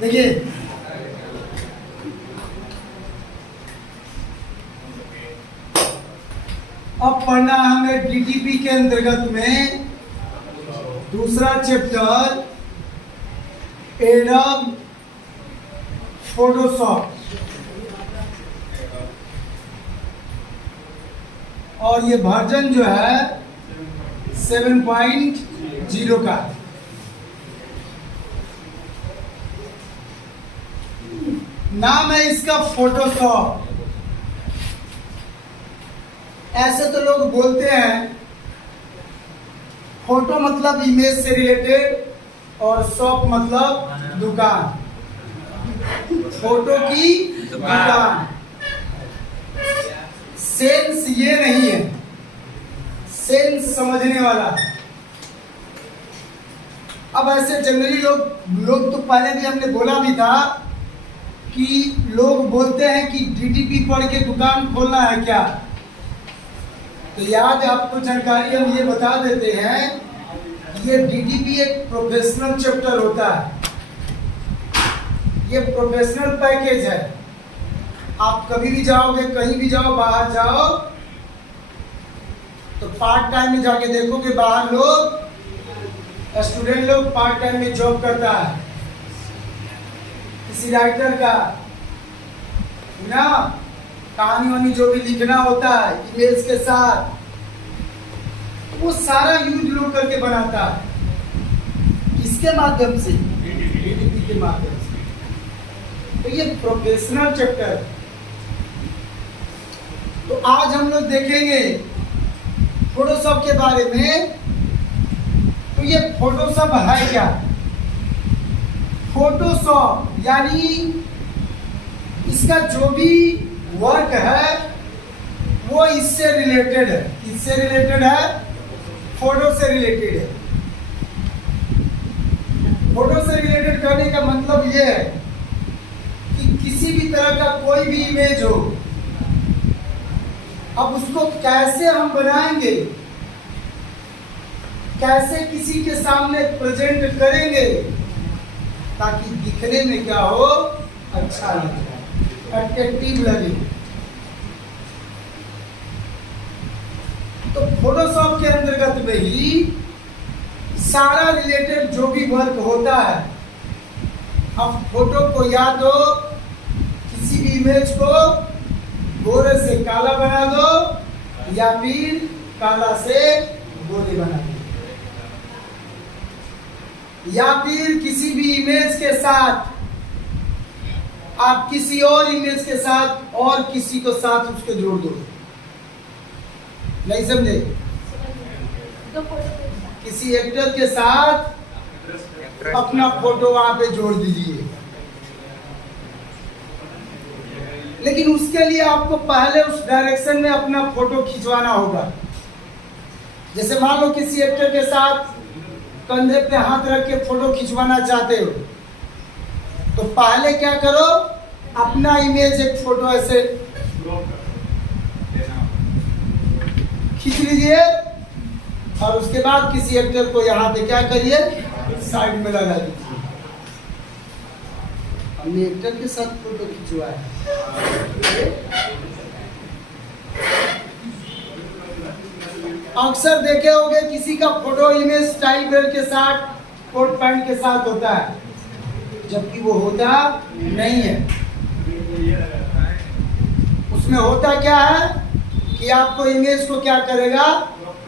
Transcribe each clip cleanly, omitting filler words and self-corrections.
देखिए अब पढ़ना है हमें डीटीपी के अंतर्गत में दूसरा चैप्टर एडोब फोटोशॉप, और ये वर्जन जो है 7.0 का। नाम है इसका फोटोशॉप। ऐसे तो लोग बोलते हैं फोटो मतलब इमेज से रिलेटेड और शॉप मतलब दुकान, फोटो की दुकान। सेंस ये नहीं है, सेंस समझने वाला। अब ऐसे जनरली लोग तो पहले भी हमने बोला भी था कि लोग बोलते हैं कि डीटीपी पढ़ के दुकान खोलना है क्या। तो याद आपको जानकारी हम ये बता देते हैं, ये डीटीपी एक प्रोफेशनल चैप्टर होता है, ये प्रोफेशनल पैकेज है। आप कभी भी जाओगे, कहीं भी जाओ, बाहर जाओ तो पार्ट टाइम में जाके देखोगे बाहर लोग, स्टूडेंट लोग पार्ट टाइम में जॉब करता है, किसी राइटर का ना कहानी वानी जो भी लिखना होता है इमेज के साथ, वो सारा यूज लोग करके बनाता है। किसके माध्यम से? डीटीपी के माध्यम से। तो ये प्रोफेशनल चैप्टर है। तो आज हम लोग देखेंगे फोटोशॉप के बारे में। तो ये फोटोशॉप है क्या? फोटोशॉप यानी इसका जो भी वर्क है वो इससे रिलेटेड है। इससे रिलेटेड है, फोटो से रिलेटेड है। फोटो से रिलेटेड करने का मतलब ये है कि किसी भी तरह का कोई भी इमेज हो, अब उसको कैसे हम बनाएंगे, कैसे किसी के सामने प्रेजेंट करेंगे ताकि दिखने में क्या हो, अच्छा लगे, अट्रैक्टिव लगे। तो फोटोशॉप के अंतर्गत में ही सारा रिलेटेड जो भी वर्क होता है। अब फोटो को या तो किसी भी इमेज को गोरे से काला बना दो या फिर काला से गोरे बना दो, या फिर किसी भी इमेज के साथ आप किसी और इमेज के साथ और किसी को साथ उसके जोड़ दो। नहीं समझे? किसी एक्टर के साथ अपना फोटो वहां पे जोड़ दीजिए। लेकिन उसके लिए आपको पहले उस डायरेक्शन में अपना फोटो खिंचवाना होगा। जैसे मान लो किसी एक्टर के साथ कंधे पे हाथ रख के फोटो खिंचवाना चाहते हो, तो पहले क्या करो, अपना इमेज एक फोटो ऐसे खींच लीजिए और उसके बाद किसी एक्टर को यहाँ पे क्या करिए, साइड में लगा दीजिए। हमने एक्टर के साथ फोटो खिंचवाया। अक्सर देखे होंगे किसी का फोटो इमेज स्टाइल वेयर के साथ, कोट पैंट के साथ होता है, जबकि वो होता नहीं है। उसमें होता क्या है कि आपको इमेज को क्या करेगा,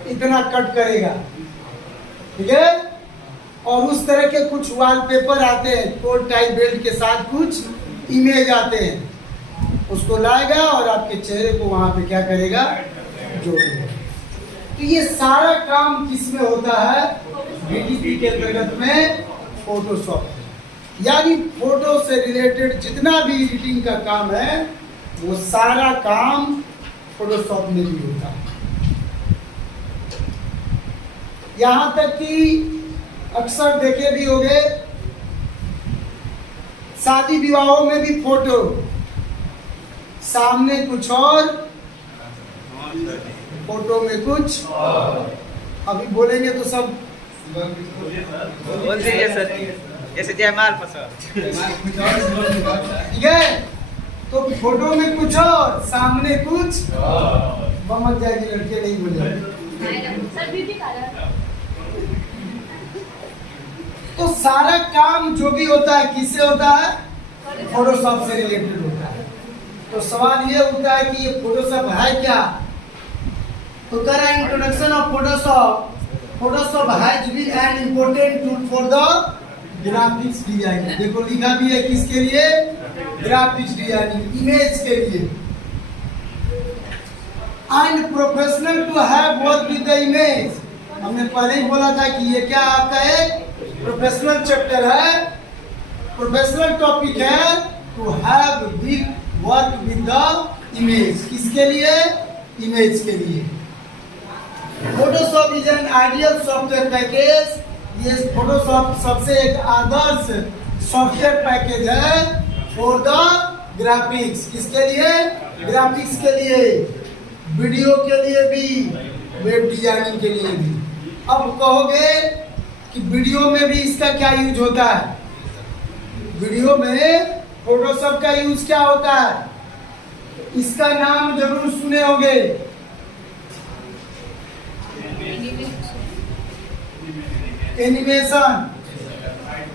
इतना कट करेगा, ठीक है। और उस तरह के कुछ वॉलपेपर आते हैं, कोट टाई बेल्ट के साथ कुछ इमेज आते हैं, उसको लाएगा और आपके चेहरे को वहां पे क्या करेगा, जोड़ेगा। तो ये सारा काम किसमें होता है? डीटीपी के अंतर्गत में फोटोशॉप। यानी फोटो से रिलेटेड जितना भी एडिटिंग का काम है वो सारा काम फोटोशॉप में भी होता है। यहां तक कि अक्सर देखे भी होंगे शादी विवाहों में भी फोटो सामने कुछ और, फोटो में कुछ। अभी बोलेंगे तो सब बोल दीजिए सर। जैसे जयमाल पसंद। ठीक है, तो फोटो में कुछ और सामने कुछ बमक जाएगी, लड़के नहीं बोले। तो सारा काम जो भी होता है किससे होता है? फोटोशॉप से रिलेटेड होता है। तो सवाल ये उठता है कि ये फोटोशॉप है क्या? तो कह रहा है introduction of Photoshop. Photoshop has been an important tool for the graphics designing. देखो लिखा भी है किसके लिए? ग्राफिक्स डिजाइनिंग, इमेज के लिए। And professional to have work with the image. हमने पहले ही बोला था कि ये क्या आपका एक प्रोफेशनल चैप्टर है, प्रोफेशनल टॉपिक है, to have with work with the image. किसके लिए? इमेज के लिए। Photoshop is an ideal software package. ये फोटोशॉप सबसे एक आदर्श सॉफ्टवेयर पैकेज है फॉर द ग्राफिक्स। किसके लिए? ग्राफिक्स के लिए, वीडियो के लिए भी, वेब डिजाइनिंग के लिए भी। अब कहोगे कि वीडियो में भी इसका क्या यूज होता है? वीडियो में फोटोशॉप का यूज क्या होता है? इसका नाम जरूर सुने होंगे, एनिमेशन।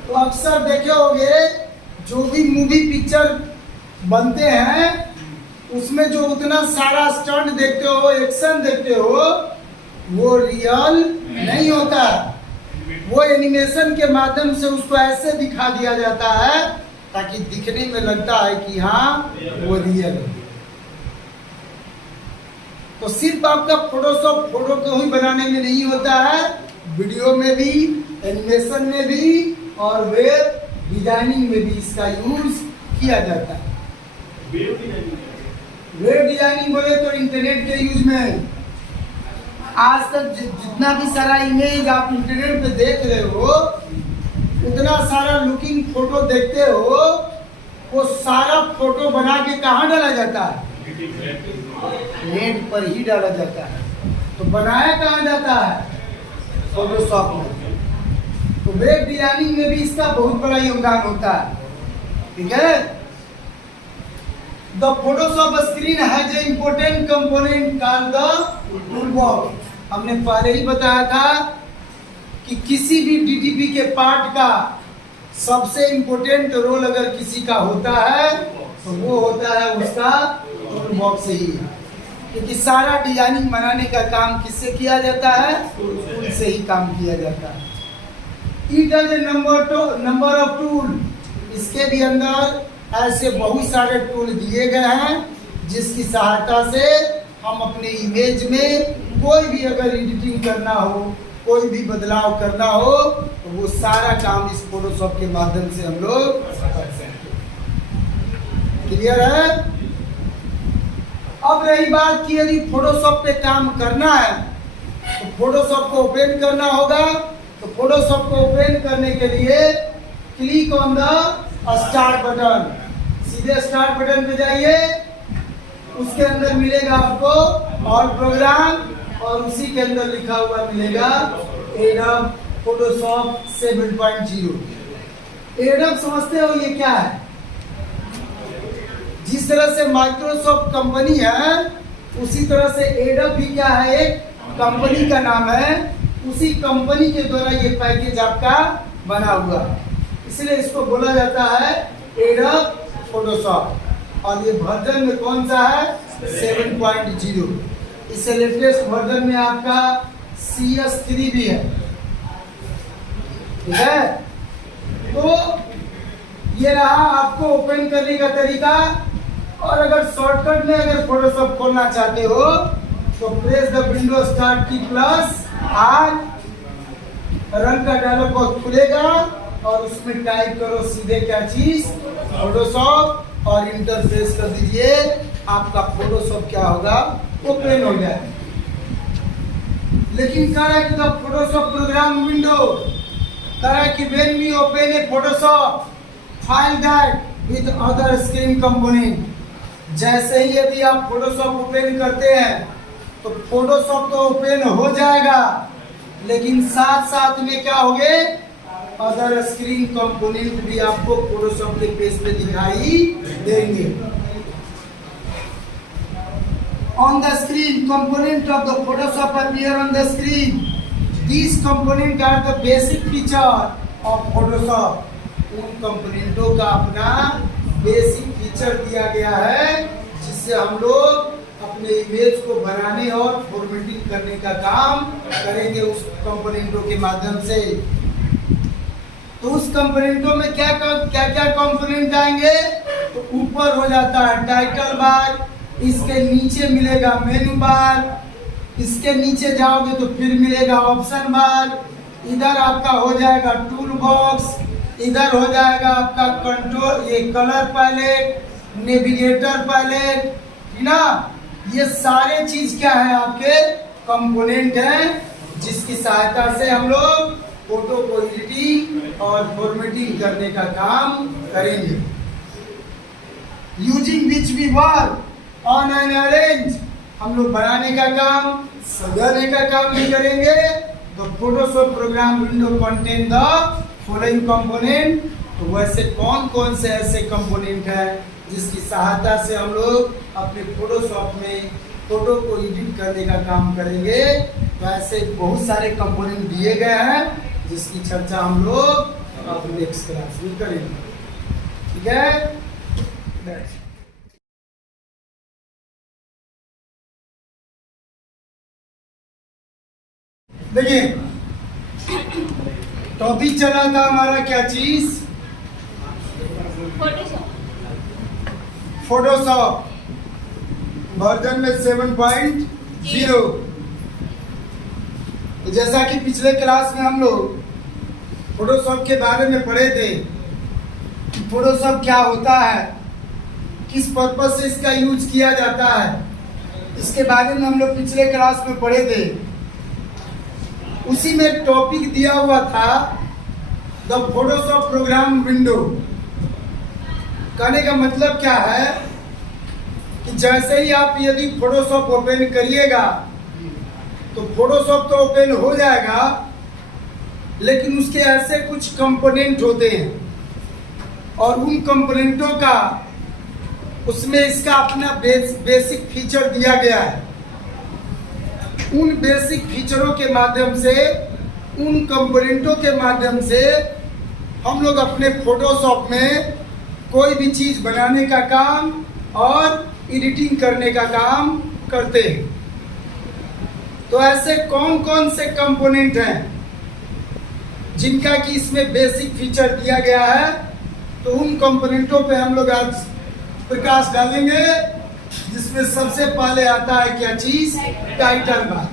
तो अक्सर देखे होंगे जो भी मूवी पिक्चर बनते हैं उसमें जो उतना सारा स्टंट देखते हो, एक्शन देखते हो, वो रियल नहीं होता। वो एनिमेशन के माध्यम से उसको ऐसे दिखा दिया जाता है ताकि दिखने में लगता है कि हाँ वो रियल है। तो सिर्फ आपका फोटोशॉप फोटो को ही बनाने में नहीं होता है, वीडियो में भी, एनिमेशन में भी और वेब डिजाइनिंग में भी इसका यूज किया जाता है। वेब डिजाइनिंग बोले तो इंटरनेट के यूज में आज तक जितना भी सारा इमेज आप इंटरनेट पे देख रहे हो, उतना सारा लुकिंग फोटो देखते हो, वो सारा फोटो बना के कहाँ डाला जाता है? नेट पर ही डाला जाता है। तो बनाया कहाँ जाता है? फोटोशॉप में। तो वेब डिजाइनिंग में भी इसका बहुत बड़ा योगदान होता है। ठीक है। The Photoshop screen has a important component called the toolbox. हमने पहले ही बताया था कि किसी भी डीटीपी के पार्ट का सबसे इंपोर्टेंट रोल अगर किसी का होता है तो वो होता है उसका टूलबॉक्स ही, क्योंकि सारा डिजाइनिंग बनाने का काम किससे किया जाता है? टूल से ही काम किया जाता है। It has a number of tool. इसके भी अंदर ऐसे बहुत सारे टूल दिए गए हैं जिसकी सहायता से हम अपने इमेज में कोई भी अगर एडिटिंग करना हो, कोई भी बदलाव करना हो, तो वो सारा काम इस फोटोशॉप के माध्यम से हम लोग कर सकते हैं। क्लियर है? अब रही बात कि यदि फोटोशॉप पे काम करना है तो फोटोशॉप को ओपन करना होगा। तो फोटोशॉप को ओपन करने के लिए click on the start button. सीधे स्टार्ट बटन पे जाइए, उसके अंदर मिलेगा आपको ऑल प्रोग्राम और उसी के अंदर लिखा हुआ मिलेगा एडोब फोटोशॉप 7.0। एडोब समझते हो ये क्या है? जिस तरह से माइक्रोसॉफ्ट कंपनी है उसी तरह से एडोब भी क्या है? एक कंपनी का नाम है। उसी कंपनी के द्वारा ये पैकेज आपका बना हुआ, इसलिए इसको बोला जाता है एडोब फोटोशॉप। और ये वर्जन में कौन सा है? 7.0। इससे लेटेस्ट वर्जन में आपका CS3 भी है। ठीक है। तो ये रहा आपको ओपन करने का तरीका। और अगर शॉर्टकट में अगर फोटोशॉप खोलना चाहते हो तो प्रेस द विंडो स्टार्ट की प्लस R, रन का डायलॉग बॉक्स खुलेगा और उसमें टाइप करो सीधे क्या चीज? फोटोशॉप, और इंटर प्रेस कर दीजिए। आपका फोटोशॉप क्या होगा? ओपन हो गया। लेकिन कह रहा है कि द फोटोशॉप प्रोग्राम विंडो, कह रहा है कि when we open a Photoshop file that with other screen component. जैसे ही यदि आप फोटोशॉप ओपन करते हैं तो फोटोशॉप तो ओपन हो जाएगा, लेकिन साथ साथ में क्या होंगे? अदर स्क्रीन कंपोनेंट भी आपको फोटोशॉप के पेज पे दिखाई देंगे। On the screen, component of the Photoshop appear on the screen. These components are the basic feature of Photoshop. उन कंपोनेंटों का अपना बेसिक फीचर दिया गया है जिससे हम लोग अपने इमेज को बनाने और फॉर्मेटिंग करने का काम करेंगे उस कंपोनेंटों के माध्यम से। तो उस कंपोनेंटों में क्या क्या कंपोनेंट आएंगे? तो ऊपर हो जाता है टाइटल बार, इसके नीचे मिलेगा मेनू बार, इसके नीचे जाओगे तो फिर मिलेगा ऑप्शन बार, इधर आपका हो जाएगा टूल बॉक्स, इधर हो जाएगा आपका कंट्रोल, ये कलर पैलेट, नेविगेटर पैलेट, है ना। ये सारे चीज क्या है? आपके कंपोनेंट हैं जिसकी सहायता से हम लोग फोटो को एडिटिंग और फॉर्मेटिंग करने का काम करेंगे। Using which we work on an arrange, हम लोग बनाने का काम, सजाने का काम भी करेंगे। तो Photoshop program window contain the following component. तो वैसे कौन कौन से ऐसे कंपोनेंट है जिसकी सहायता से हम लोग अपने फोटोशॉप में फोटो को एडिट करने का काम करेंगे? तो ऐसे बहुत सारे कंपोनेंट दिए गए हैं जिसकी चर्चा हम लोग अपने नेक्स्ट क्लास में करेंगे। ठीक है, देखिए टॉपिक चला था हमारा क्या चीज? फोटोशॉप वर्जन में 7.0। तो जैसा कि पिछले क्लास में हम लोग फोटोशॉप के बारे में पढ़े थे कि फोटोशॉप क्या होता है, किस पर्पस से इसका यूज किया जाता है, इसके बारे में हम लोग पिछले क्लास में पढ़े थे। उसी में टॉपिक दिया हुआ था द फोटोशॉप प्रोग्राम विंडो। कहने का मतलब क्या है कि जैसे ही आप यदि फोटोशॉप ओपन करिएगा तो फोटोशॉप तो ओपन हो जाएगा, लेकिन उसके ऐसे कुछ कंपोनेंट होते हैं और उन कंपोनेंटों का उसमें इसका अपना बेसिक फीचर दिया गया है। उन बेसिक फीचरों के माध्यम से, उन कंपोनेंटों के माध्यम से हम लोग अपने फोटोशॉप में कोई भी चीज बनाने का काम और एडिटिंग करने का काम करते हैं। तो ऐसे कौन कौन से कंपोनेंट हैं जिनका कि इसमें बेसिक फीचर दिया गया है? तो उन कंपोनेंटों पे हम लोग आज प्रकाश डालेंगे, जिसमें सबसे पहले आता है क्या चीज? Title bar.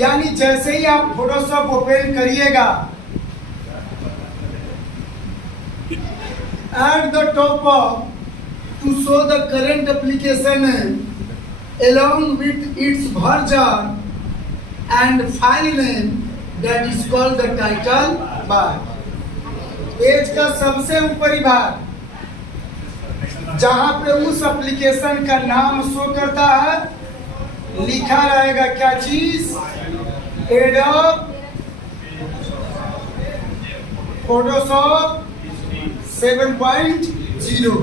यानी जैसे ही आप फोटोशॉप ओपन करिएगा, at the top of to show the current application along with its version and file name, that is called the title bar। Page का सबसे ऊपरी भाग जहां पे उस एप्लीकेशन का नाम शो करता है, लिखा रहेगा क्या चीज? Adobe Photoshop 7.0।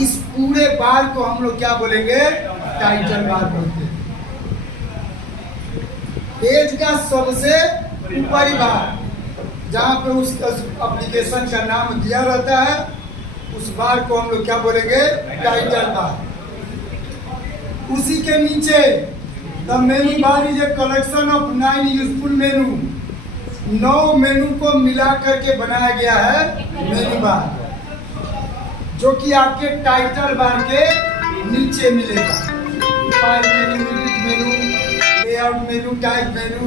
इस पूरे बार को हम लोग क्या बोलेंगे? टाइटल बार बोलते हैं। पेज का सबसे ऊपरी भाग जहां पे उस एप्लीकेशन का नाम दिया रहता है, उस बार को हम लोग क्या बोलेंगे? Title bar. उसी के नीचे the menu bar is a collection of 9 useful मेनू। 9 मेनू को मिला करके बनाया गया है मेनू बार, जो कि आपके टाइटल बार के नीचे मिलेगा। फाइल मेनू, एडिट मेनू, लेआउट मेनू, टाइप मेनू,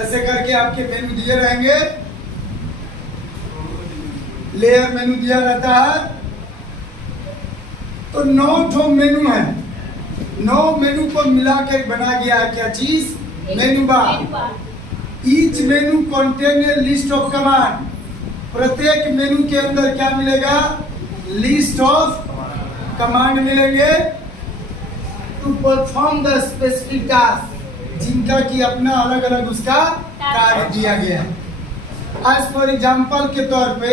ऐसे करके आपके मेनू दिए रहेंगे। लेयर मेनू दिया रहता है। तो 9 मेनू है, 9 मेनू को मिला कर बना गया है क्या चीज? Menu bar. Each menu contain a list of command. प्रत्येक मेनू के अंदर क्या मिलेगा? लिस्ट ऑफ कमांड मिलेंगे to perform the specific task. जिनका कि अपना अलग अलग उसका कार्य दिया गया है। एज फॉर एग्जाम्पल के तौर पे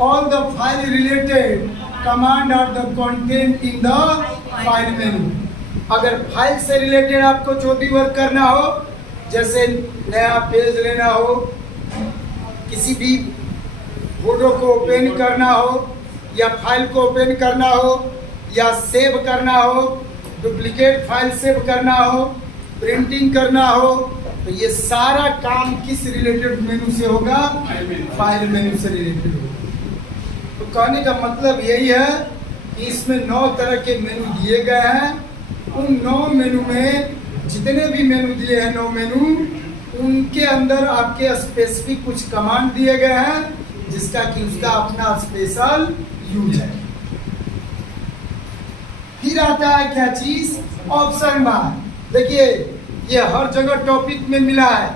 all the file related command are the content in the file menu. अगर फाइल से रिलेटेड आपको जो भी वर्क करना हो, जैसे नया पेज लेना हो, किसी भी फोटो को ओपन करना हो, या फाइल को ओपन करना हो, या सेव करना हो, डुप्लीकेट फाइल सेव करना हो, प्रिंटिंग करना हो, तो ये सारा काम किस रिलेटेड मेनू से होगा? फाइल मेनू से रिलेटेड होगा। तो कहने का मतलब यही है कि इसमें 9 तरह के मेनू दिए गए हैं। उन 9 मेनू में जितने भी मेनू दिए हैं, 9 मेनू, उनके अंदर आपके स्पेसिफिक कुछ कमांड दिए गए हैं, जिसका कि उसका अपना स्पेशल यूज है। फिर आता है क्या चीज? ऑप्शन बार। देखिए ये हर जगह टॉपिक में मिला है।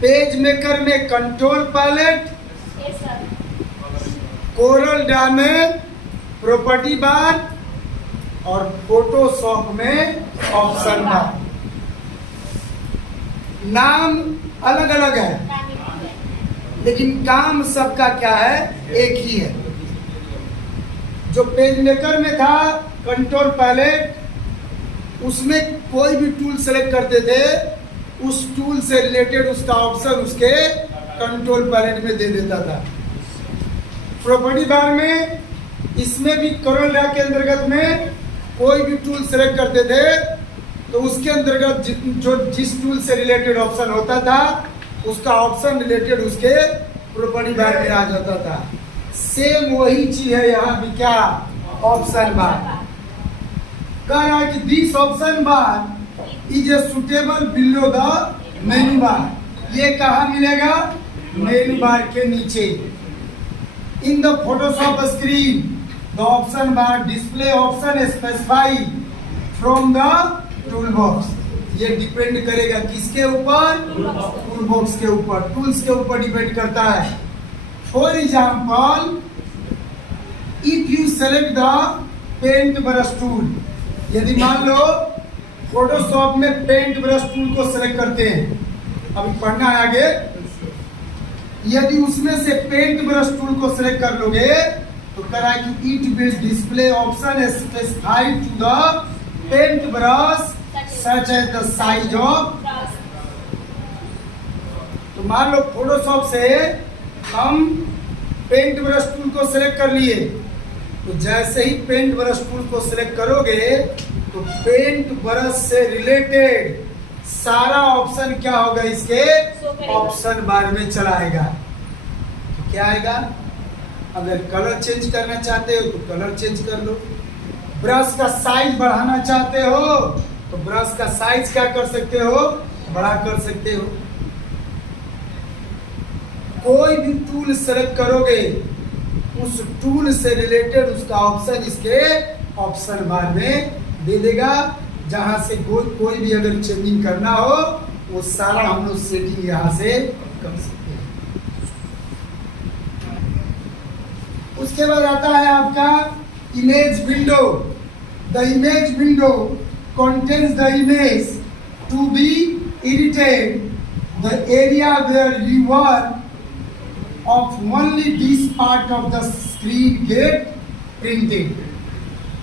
पेज मेकर में कंट्रोल पैलेट, कोरल ड्रा में प्रॉपर्टी बार, और फोटोशॉप में ऑप्शन बार। नाम अलग अलग है, लेकिन काम सबका क्या है? एक ही है। जो पेज मेकर में था कंट्रोल पैलेट, उसमें कोई भी टूल सेलेक्ट करते थे, उस टूल से रिलेटेड उसका ऑप्शन उसके कंट्रोल पैलेट में दे देता था। प्रॉपर्टी बार में, इसमें भी कोरल ड्रा के अंतर्गत में कोई भी टूल सेलेक्ट करते थे, तो उसके अंतर्गत जिस टूल से रिलेटेड ऑप्शन होता था, उसका ऑप्शन रिलेटेड उसके प्रॉपर्टी बार में आ जाता था। सेम वही चीज है यहाँ भी। क्या? ऑप्शन बार। कह रहा है कि this option bar is a suitable below the मेनू बार। ये कहाँ मिलेगा? मेनू बार के नीचे। In the Photoshop screen the option bar display option specify from the tool box. ये डिपेंड करेगा किसके ऊपर? टूल बॉक्स के ऊपर, टूल्स के ऊपर डिपेंड करता है। For example, if you select the paint brush tool, यदि मान लो फोटोशॉप में पेंट ब्रश टूल को सेलेक्ट करते हैं, अभी पढ़ना है आगे, यदि उसमें से पेंट ब्रश टूल को सेलेक्ट कर लोगे तो करा कि it will display option specified to the paint brush such as the size of. तो मान लो फोटोशॉप से हम पेंट ब्रश टूल को सेलेक्ट कर लिए, तो जैसे ही पेंट ब्रश टूल को सिलेक्ट करोगे तो पेंट ब्रश से रिलेटेड सारा ऑप्शन क्या होगा? इसके ऑप्शन बार में चला आएगा। तो क्या आएगा? अगर कलर चेंज करना चाहते हो तो कलर चेंज कर लो, ब्रश का साइज बढ़ाना चाहते हो तो ब्रश का साइज क्या कर सकते हो? बड़ा कर सकते हो। कोई भी टूल सेलेक्ट करोगे, उस टूल से रिलेटेड उसका ऑप्शन इसके ऑप्शन बार में दे देगा। जहां से कोई भी अगर चेंजिंग करना हो वो सारा हम लोग सेटिंग यहां से कर सकते हैं। उसके बाद आता है आपका image window. The image window contains the image to be edited, the area where you are of only this part of the screen get printed।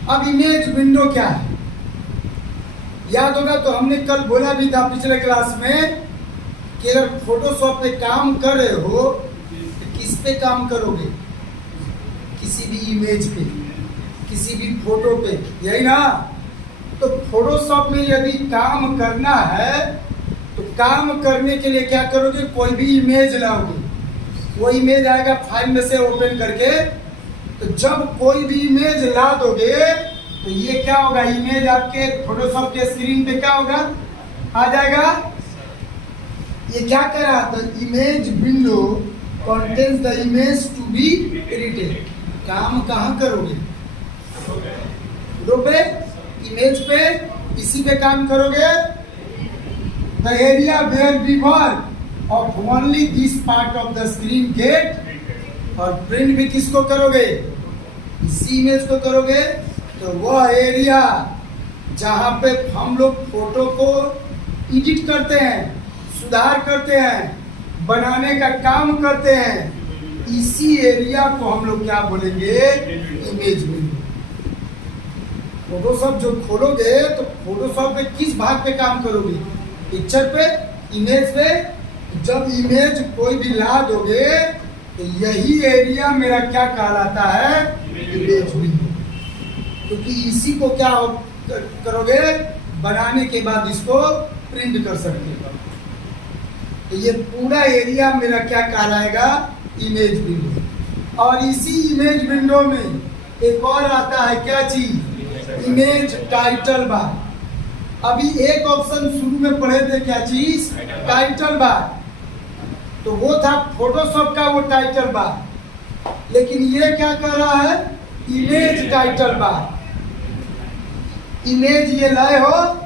अब इमेज विंडो क्या है? याद होगा तो हमने कल बोला भी था पिछले क्लास में कि अगर फोटोशॉप पे काम कर रहे हो तो किस पे काम करोगे? किसी भी इमेज पे, किसी भी फोटो पे, यही ना? तो फोटोशॉप में यदि काम करना है तो काम करने के लिए क्या करोगे? कोई भी इमेज लाओगे, वो इमेज आएगा फाइल में से ओपन करके। तो जब कोई भी इमेज ला दोगे तो ये क्या होगा? इमेज आपके फोटोशॉप के स्क्रीन पे क्या होगा? आ जाएगा। ये क्या कर रहा था? Image window contains the image to be edited. काम कहाँ करोगे? पे इमेज पे, इसी पे काम करोगे। The area where we work of only this part of the screen get. और प्रिंट भी किसको करोगे? इसी इमेज को करोगे। तो वह एरिया जहाँ पे हम लोग फोटो को एडिट करते हैं, सुधार करते हैं, बनाने का काम करते हैं, इसी एरिया को हम लोग क्या बोलेंगे, इमेज विंडो। फोटोशॉप जो खोलोगे तो फोटोशॉप पे किस भाग पे काम करोगे, पिक्चर पे, इमेज पे। जब इमेज कोई भी ला दोगे तो यही एरिया मेरा क्या कहलाता है, इमेज विंडो। क्योंकि इसी को क्या करोगे, बनाने के बाद इसको प्रिंट कर सकते हो। तो ये पूरा एरिया मेरा क्या कहलाएगा, इमेज विंडो। और इसी इमेज विंडो में एक और आता है क्या चीज, इमेज टाइटल बार। अभी एक ऑप्शन शुरू में पढ़े थे, क्या चीज, टाइटल बार। तो वो था फोटोशॉप का वो टाइटल बार, लेकिन ये क्या कर रहा है, इमेज टाइटल बार। इमेज ये लाए हो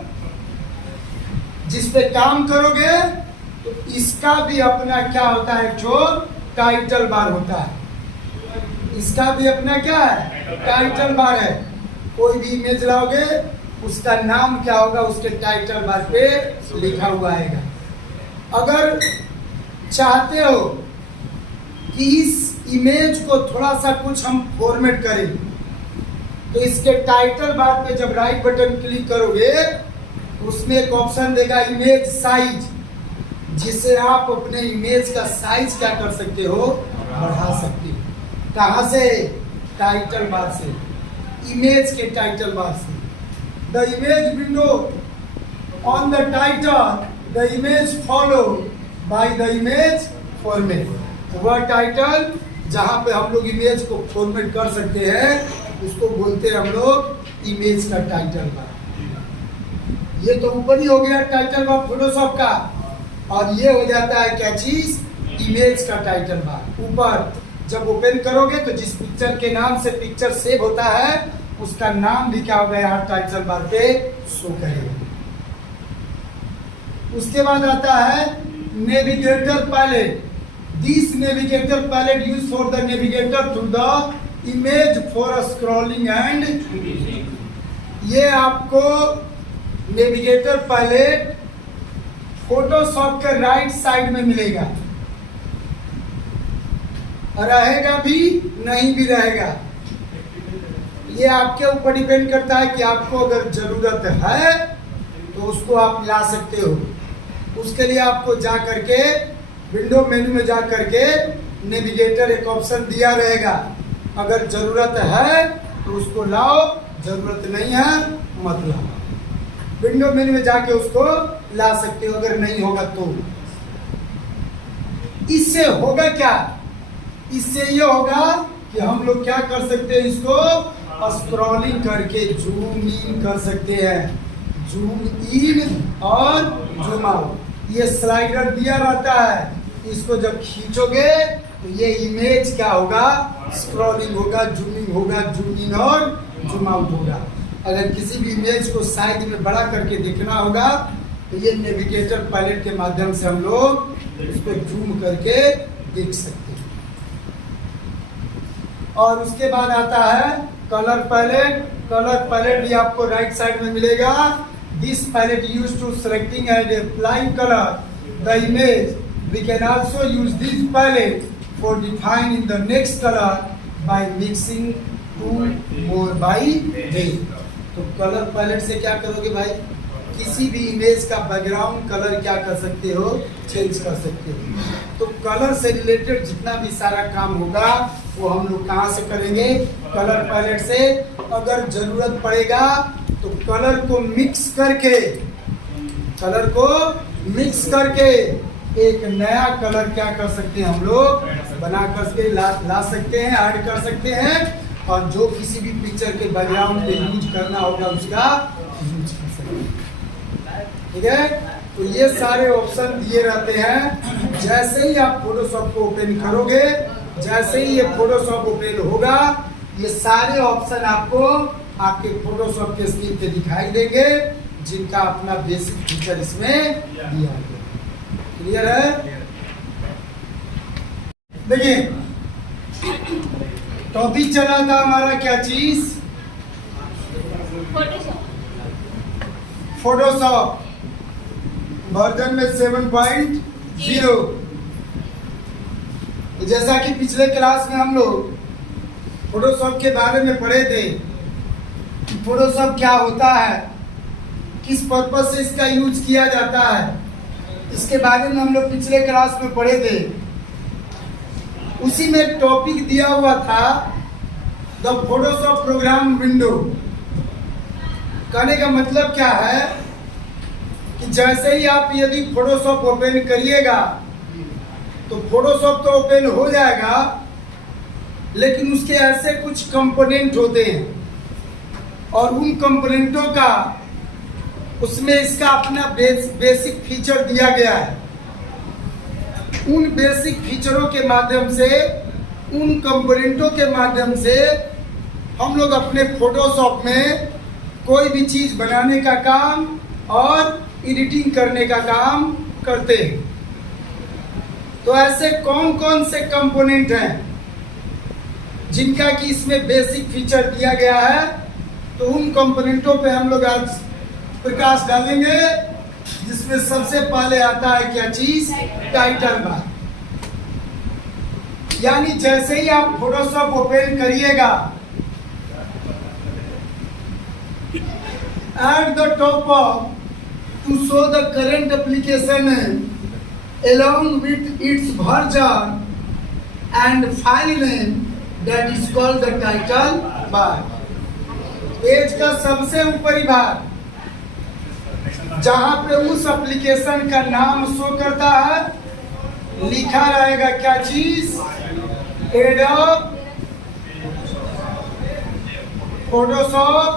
जिस पे काम करोगे तो इसका भी अपना क्या होता है, जो टाइटल बार होता है। इसका भी अपना क्या है, टाइटल बार है। कोई भी इमेज लाओगे उसका नाम क्या होगा, उसके टाइटल बार पे लिखा हुआ आएगा। अगर चाहते हो कि इस इमेज को थोड़ा सा कुछ हम फॉर्मेट करें तो इसके टाइटल बार पे जब राइट बटन क्लिक करोगे उसमें एक ऑप्शन देगा इमेज साइज, जिससे आप अपने इमेज का साइज क्या कर सकते हो, बढ़ा सकते हो। कहां से, टाइटल बार से, इमेज के टाइटल बार से। The image window on the title, the image follow by the image format. वह टाइटल जहां पे हम लोग इमेज को फॉर्मेट कर सकते हैं उसको बोलते हैं हम लोग इमेज का टाइटल बार। ये तो ऊपर ही हो गया टाइटल बार फोटोशॉप का, और ये हो जाता है क्या चीज, इमेज का टाइटल बार। ऊपर जब ओपन करोगे तो जिस पिक्चर के नाम से पिक्चर सेव होता है उसका नाम भी क्या होगा, यहाँ टाइटल बार पे शो करेगा। उसके बाद आता है navigator palette. This navigator palette use for the navigator through the image for scrolling and. ये आपको नेविगेटर पैलेट फोटोशॉप के राइट साइड में मिलेगा, रहेगा भी नहीं भी रहेगा। ये आपके ऊपर डिपेंड करता है कि आपको अगर जरूरत है तो उसको आप ला सकते हो। उसके लिए आपको जा करके विंडो मेन्यू में जा करके नेविगेटर एक ऑप्शन दिया रहेगा, अगर जरूरत है तो उसको लाओ, जरूरत नहीं है मत लाओ। विंडो मेन्यू में जाके उसको ला सकते हो, अगर नहीं होगा तो। इससे होगा क्या, इससे ये होगा कि हम लोग क्या कर सकते हैं, इसको स्क्रॉलिंग करके जूम इन कर सकते हैं, जूम इन और जूम आउट। ये स्लाइडर दिया रहता है, इसको जब खींचोगे तो ये इमेज क्या होगा, स्क्रॉलिंग होगा, जूमिंग होगा, जूम इन और जूम आउट होगा। अगर किसी भी इमेज को साइज में बड़ा करके देखना होगा तो ये नेविगेटर पैलेट के माध्यम से हम लोग इसको जूम करके देख सकते हैं। और उसके बाद आता है कलर पैलेट। कलर पैलेट भी आपको राइट साइड में मिलेगा। This palette use to selecting and applying colour the image. We can also use this palette for defining the next colour by mixing two more by day. तो colour palette से क्या करोगे भाई, किसी भी image का बैकग्राउंड कलर क्या कर सकते हो, चेंज कर सकते हो। तो कलर से रिलेटेड जितना भी सारा काम होगा वो हम लोग कहाँ से करेंगे, कलर पैलेट से। अगर जरूरत पड़ेगा तो कलर को मिक्स करके एक नया कलर क्या कर सकते हैं, हम लोग बना करके ला सकते हैं, ऐड कर सकते हैं। और जो किसी भी पिक्चर के बैकग्राउंड पे यूज करना होगा उसका यूज कर सकते हैं। ठीक है, तो ये सारे ऑप्शन दिए रहते हैं। जैसे ही आप फोटोशॉप को ओपन करोगे, जैसे ही ये फोटोशॉप ओपन होगा, ये सारे ऑप्शन आपको आपके फोटोशॉप के स्क्रीन पे दिखाई देंगे, जिनका अपना बेसिक फीचर इसमें दिया गया। क्लियर है? देखिए टॉपिक चला था हमारा क्या चीज, फोटोशॉप वर्जन में 7.0। जैसा कि पिछले क्लास में हम लोग फोटोशॉप के बारे में पढ़े थे कि फोटोशॉप क्या होता है, किस पर्पज से इसका यूज किया जाता है, इसके बारे में हम लोग पिछले क्लास में पढ़े थे। उसी में एक टॉपिक दिया हुआ था द फोटोशॉप प्रोग्राम विंडो। कहने का मतलब क्या है कि जैसे ही आप यदि फोटोशॉप ओपन करिएगा तो फोटोशॉप तो ओपन हो जाएगा, लेकिन उसके ऐसे कुछ कंपोनेंट होते हैं और उन कंपोनेंटों का उसमें इसका अपना बेसिक फीचर दिया गया है। उन बेसिक फीचरों के माध्यम से, उन कंपोनेंटों के माध्यम से हम लोग अपने फोटोशॉप में कोई भी चीज बनाने का काम और एडिटिंग करने का काम करते हैं। तो ऐसे कौन कौन से कंपोनेंट हैं जिनका कि इसमें बेसिक फीचर दिया गया है, तो उन कंपोनेंटों पे हम लोग आज प्रकाश डालेंगे, जिसमें सबसे पहले आता है क्या चीज, टाइटल बार। यानी जैसे ही आप फोटोशॉप ओपन करिएगा, at the top of to show the current application along with its version and file name, that is called the title bar। Page का सबसे ऊपरी भाग जहां पे उस एप्लीकेशन का नाम शो करता है, लिखा रहेगा क्या चीज, एडोब फोटोशॉप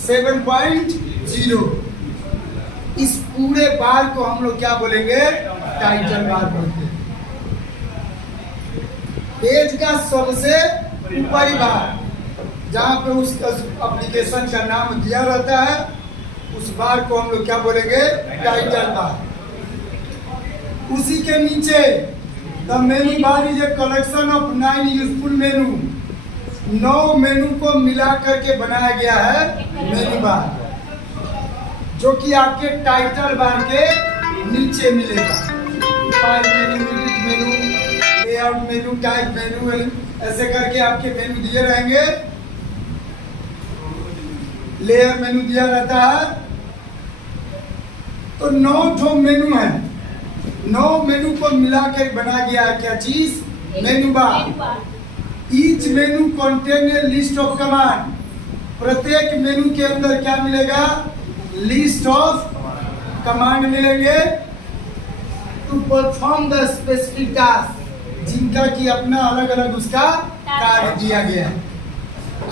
7.0। इस पूरे बार को हम लोग क्या बोलेंगे, टाइटल बार बोलते हैं। पेज का सबसे ऊपरी भाग जहां पे उस एप्लीकेशन का नाम दिया रहता है, उस बार को हम लोग क्या बोलेंगे, टाइटल बार। उसी के नीचे the menu bar is a collection of 9 useful मेनू। 9 मेनू को मिला करके बनाया गया है मेनू बार, जो कि आपके टाइटल बार के नीचे मिलेगा। फाइल मेनू, एडिट मेनू, लेआउट मेनू, टाइप मेनू, ऐसे करके आपके मेनू दिए रहेंगे। लेयर मेनू दिया रहता है। तो 9 ठो मेनू है, 9 मेनू को मिलाकर बना गया है क्या चीज, menu bar. Each menu contain a list of command. प्रत्येक मेनू के अंदर क्या मिलेगा, लिस्ट ऑफ कमांड मिलेंगे to perform the specific task, जिनका कि अपना अलग अलग उसका कार्य दिया गया है।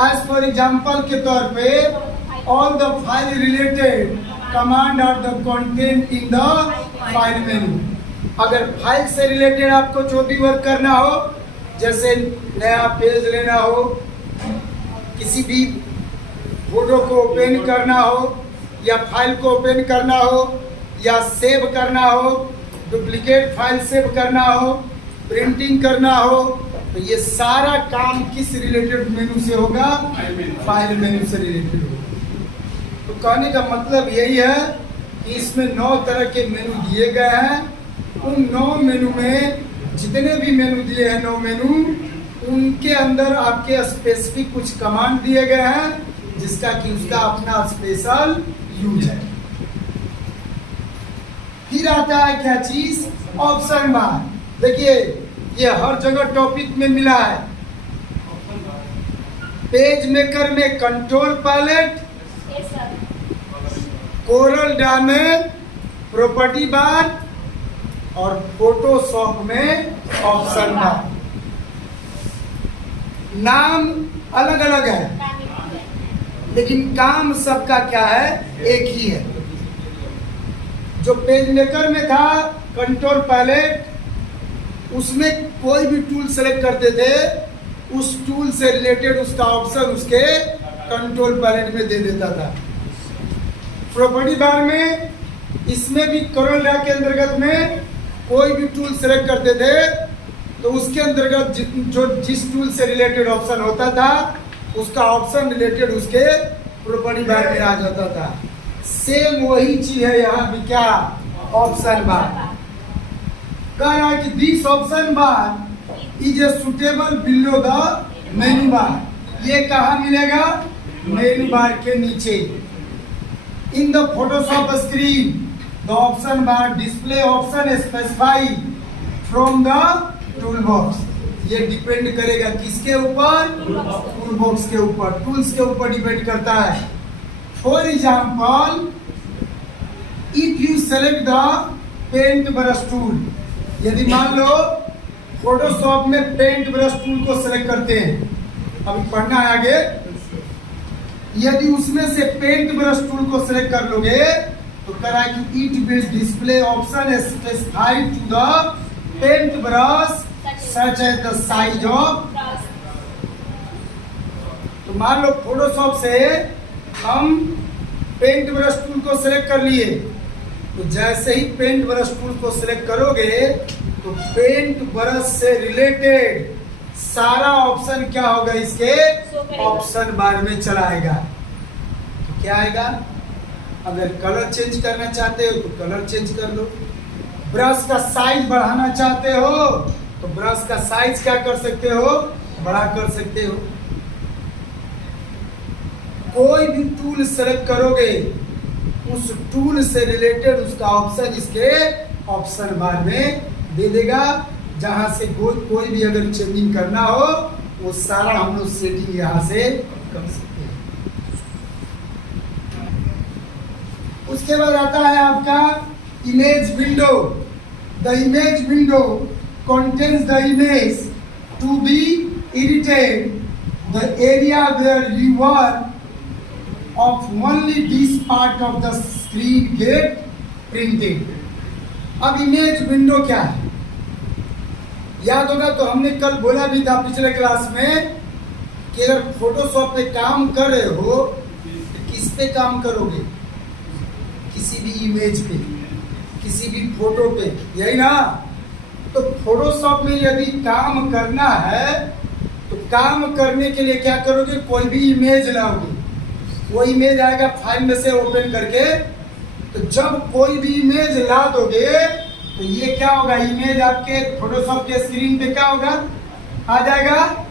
एज फॉर एग्जाम्पल के तौर पे, all the file related command are the content in the file menu. अगर फाइल से रिलेटेड आपको जो भी वर्क करना हो, जैसे नया पेज लेना हो, किसी भी फोटो को ओपन करना हो, या फाइल को ओपन करना हो, या सेव करना हो, डुप्लीकेट फाइल सेव करना हो, प्रिंटिंग करना हो, तो ये सारा काम किस रिलेटेड मेनू से होगा, फाइल मेनू से रिलेटेड होगा। तो कहने का मतलब यही है कि इसमें 9 तरह के मेनू दिए गए हैं। उन 9 मेनू में जितने भी मेनू दिए हैं, 9 मेनू, उनके अंदर आपके स्पेसिफिक कुछ कमांड दिए गए हैं, जिसका कि उसका अपना स्पेशल यूज है। फिर आता है क्या चीज, ऑप्शन बार। देखिए ये हर जगह टॉपिक में मिला है। पेज मेकर में कंट्रोल पैलेट, कोरल ड्रा में प्रॉपर्टी बार, और फोटोशॉप में ऑप्शन बार। नाम अलग अलग है, लेकिन काम सबका क्या है, एक ही है। जो पेज मेकर में था कंट्रोल पैलेट, उसमें कोई भी टूल सेलेक्ट करते थे, उस टूल से रिलेटेड उसका ऑप्शन उसके कंट्रोल पैलेट में दे देता था। प्रॉपर्टी बार में, इसमें भी कोरल ड्रा के अंतर्गत में कोई भी टूल सेलेक्ट करते थे, तो उसके अंतर्गत जिस टूल से रिलेटेड ऑप्शन होता था, उसका ऑप्शन रिलेटेड उसके प्रॉपर्टी बार में आ जाता था। सेम वही चीज है यहाँ भी क्या, ऑप्शन बार। कह रहा है कि this option bar is a suitable below the मेनू बार। ये कहाँ मिलेगा, मेनू बार के नीचे। In the Photoshop screen the option bar display option specify from the tool box. ये डिपेंड करेगा किसके ऊपर, टूल बॉक्स के ऊपर, टूल्स के ऊपर डिपेंड करता है। For example if you select the paint brush tool, यदि मान लो फोटोशॉप में पेंट ब्रश टूल को सेलेक्ट करते हैं, अभी पढ़ना है आगे, यदि उसमें से पेंट ब्रश टूल को सेलेक्ट कर लोगे तो करा कि it will display option specified to the paint brush such as the size of. तो मान लो फोटोशॉप से हम पेंट ब्रश टूल को सिलेक्ट कर लिए, तो जैसे ही पेंट ब्रश टूल को सिलेक्ट करोगे तो पेंट ब्रश से रिलेटेड सारा ऑप्शन क्या होगा, इसके ऑप्शन बार में चला आएगा। तो क्या आएगा, अगर कलर चेंज करना चाहते हो तो कलर चेंज कर लो, ब्रश का साइज बढ़ाना चाहते हो तो ब्रश का साइज क्या कर सकते हो, बड़ा कर सकते हो। कोई भी टूल सेलेक्ट करोगे उस टूल से रिलेटेड उसका ऑप्शन इसके ऑप्शन बार में दे देगा। जहां से कोई भी अगर चेंजिंग करना हो वो सारा हम लोग सेटिंग यहां से कर सकते हैं। उसके बाद आता है आपका image window. The image window contains the image to be edited, the area where you are of only this part of the screen get printed। अब इमेज विंडो क्या है, याद होगा तो हमने कल बोला भी था पिछले क्लास में कि अगर फोटोशॉप पे काम कर रहे हो तो किस पे काम करोगे, किसी भी इमेज पे, किसी भी फोटो पे, यही ना। तो फोटोशॉप में यदि काम करना है तो काम करने के लिए क्या करोगे, कोई भी इमेज लाओगे, वो इमेज आएगा फाइल में से ओपन करके। तो जब कोई भी इमेज ला दोगे तो ये क्या होगा, इमेज आपके फोटोशॉप के स्क्रीन पे क्या होगा, आ जाएगा।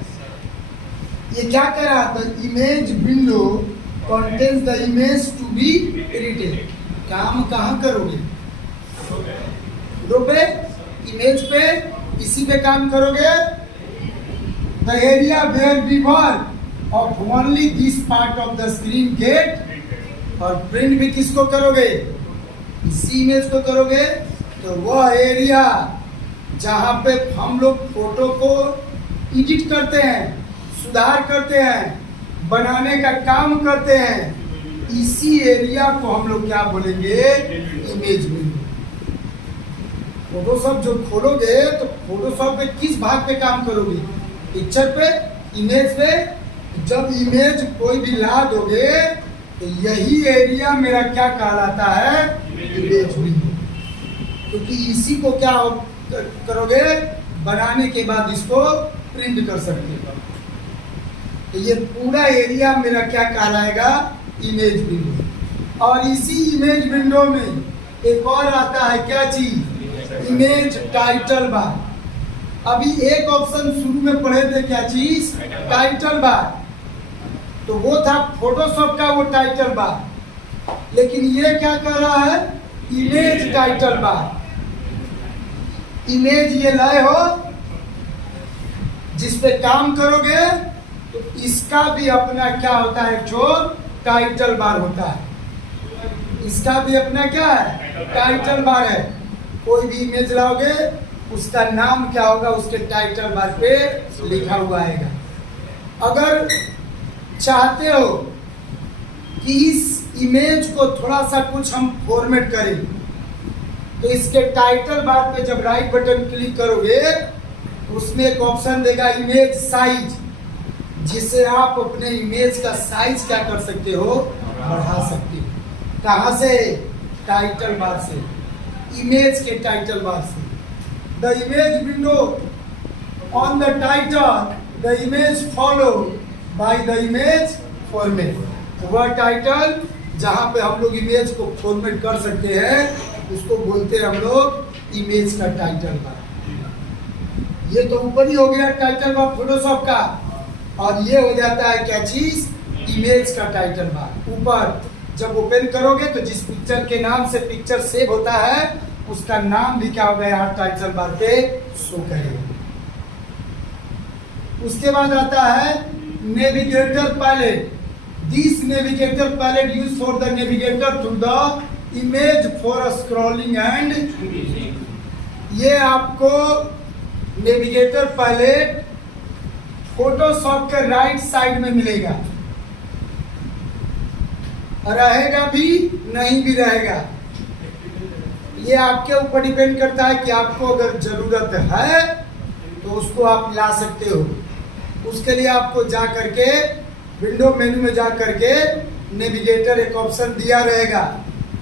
ये क्या कर रहा था, image window contains the image to be edited. काम कहाँ करोगे, पे इमेज पे, इसी पे काम करोगे। The area where we work of only this part of the screen get, और प्रिंट भी किसको करोगे, इसी इमेज को करोगे। तो वह एरिया जहां पे हम लोग फोटो को एडिट करते हैं, सुधार करते हैं, बनाने का काम करते हैं, इसी एरिया को हम लोग क्या बोलेंगे, इमेज विंडो। फोटोशॉप जो खोलोगे तो फोटोशॉप पे किस भाग पे काम करोगे, पिक्चर पे, इमेज पे। जब इमेज कोई भी ला दोगे तो यही एरिया मेरा क्या कहलाता है, इमेज विंडो। क्योंकि इसी को क्या करोगे, बनाने के बाद इसको प्रिंट कर सकते हो। तो ये पूरा एरिया मेरा क्या कहलाएगा, इमेज विंडो। और इसी इमेज विंडो में एक और आता है क्या चीज, इमेज टाइटल बार। अभी एक ऑप्शन शुरू में पढ़े थे, क्या चीज, टाइटल बार। तो वो था फोटोशॉप का वो टाइटल बार, लेकिन ये क्या कर रहा है, इमेज टाइटल बार। इमेज ये लाए हो जिस पे काम करोगे तो इसका भी अपना क्या होता है, जो टाइटल बार होता है, इसका भी अपना क्या है, टाइटल बार है। कोई भी इमेज लाओगे उसका नाम क्या होगा, उसके टाइटल बार पे लिखा हुआ आएगा। अगर चाहते हो कि इस इमेज को थोड़ा सा कुछ हम फॉर्मेट करें तो इसके टाइटल बार पे जब राइट बटन क्लिक करोगे उसमें एक ऑप्शन देगा इमेज साइज, जिससे आप अपने इमेज का साइज क्या कर सकते हो, बढ़ा सकते हो। कहां से, टाइटल बार से, इमेज के टाइटल बार से। The image window on the title, the image follow by the image format. वह टाइटल जहाँ पे हम लोग इमेज को फॉर्मेट कर सकते हैं, उसको बोलते हैं हम लोग इमेज का टाइटल बार। ये तो ऊपर ही हो गया टाइटल बार फोटोशॉप का, और ये हो जाता है क्या चीज, इमेज का टाइटल बार। ऊपर जब ओपन करोगे तो जिस पिक्चर के नाम से पिक्चर सेव होता है उसका नाम भी क्या होगा यहाँ टाइटल बार पे शो करेगा। उसके बाद आता है navigator palette. This navigator palette use for the navigator through the image for scrolling and, ये आपको नेविगेटर पैलेट फोटोशॉप के राइट साइड में मिलेगा, रहेगा भी नहीं भी रहेगा, ये आपके ऊपर डिपेंड करता है कि आपको अगर जरूरत है तो उसको आप ला सकते हो। उसके लिए आपको जा करके विंडो मेन्यू में जा करके नेविगेटर एक ऑप्शन दिया रहेगा,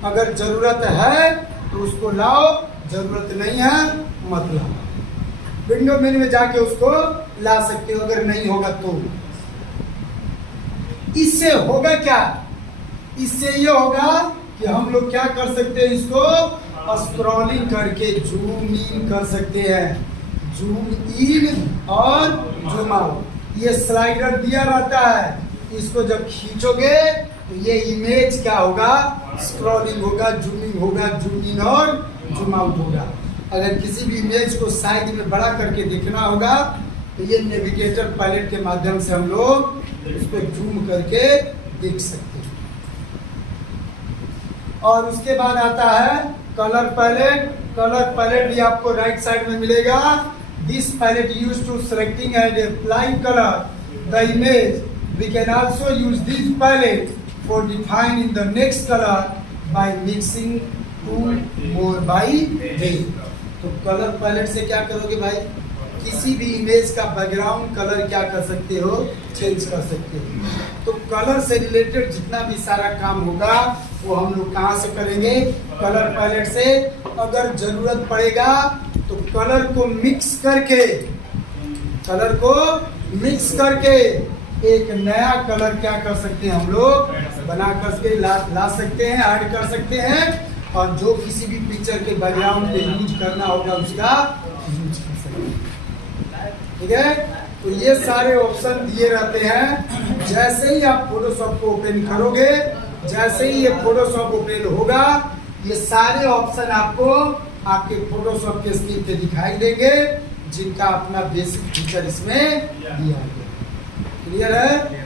अगर जरूरत है तो उसको लाओ, जरूरत नहीं है मत लाओ। विंडो मेन्यू में जाके उसको ला सकते हो अगर नहीं होगा तो। इससे होगा क्या, इससे ये होगा कि हम लोग क्या कर सकते हैं, इसको स्क्रॉलिंग करके जूम इन कर सकते हैं, जूम इन और जूम आउट। ये स्लाइडर दिया रहता है, इसको जब खींचोगे तो ये इमेज क्या होगा, स्क्रॉलिंग होगा, जूमिंग होगा, जूम इन और जूम आउट होगा। अगर किसी भी इमेज को साइज में बड़ा करके देखना होगा तो ये नेविगेटर पैलेट के माध्यम से हम लोग उसको जूम करके देख सकते हैं। और उसके बाद आता है कलर पैलेट। कलर पैलेट भी आपको राइट साइड में मिलेगा। This palette use to selecting and applying colour the image. We can also use this palette for defining the next colour by mixing two more by day. तो colour palette से क्या करोगे भाई, किसी भी image का बैकग्राउंड कलर क्या कर सकते हो, चेंज कर सकते हो। तो कलर से रिलेटेड जितना भी सारा काम होगा वो हम लोग कहाँ से करेंगे, कलर पैलेट से। अगर जरूरत पड़ेगा तो कलर को मिक्स करके एक नया कलर क्या कर सकते हैं हम लोग, बना करके ला सकते हैं, ऐड कर सकते हैं, और जो किसी भी पिक्चर के बैकग्राउंड पे यूज करना होगा उसका यूज कर सकते हैं। ठीक है, तो ये सारे ऑप्शन दिए रहते हैं। जैसे ही आप फोटोशॉप को ओपन करोगे, जैसे ही ये फोटोशॉप ओपन होगा, ये सारे ऑप्शन आपको आपके फोटोशॉप के स्क्रीन पे दिखाई देंगे, जिनका अपना बेसिक फीचर इसमें दिया है। क्लियर है?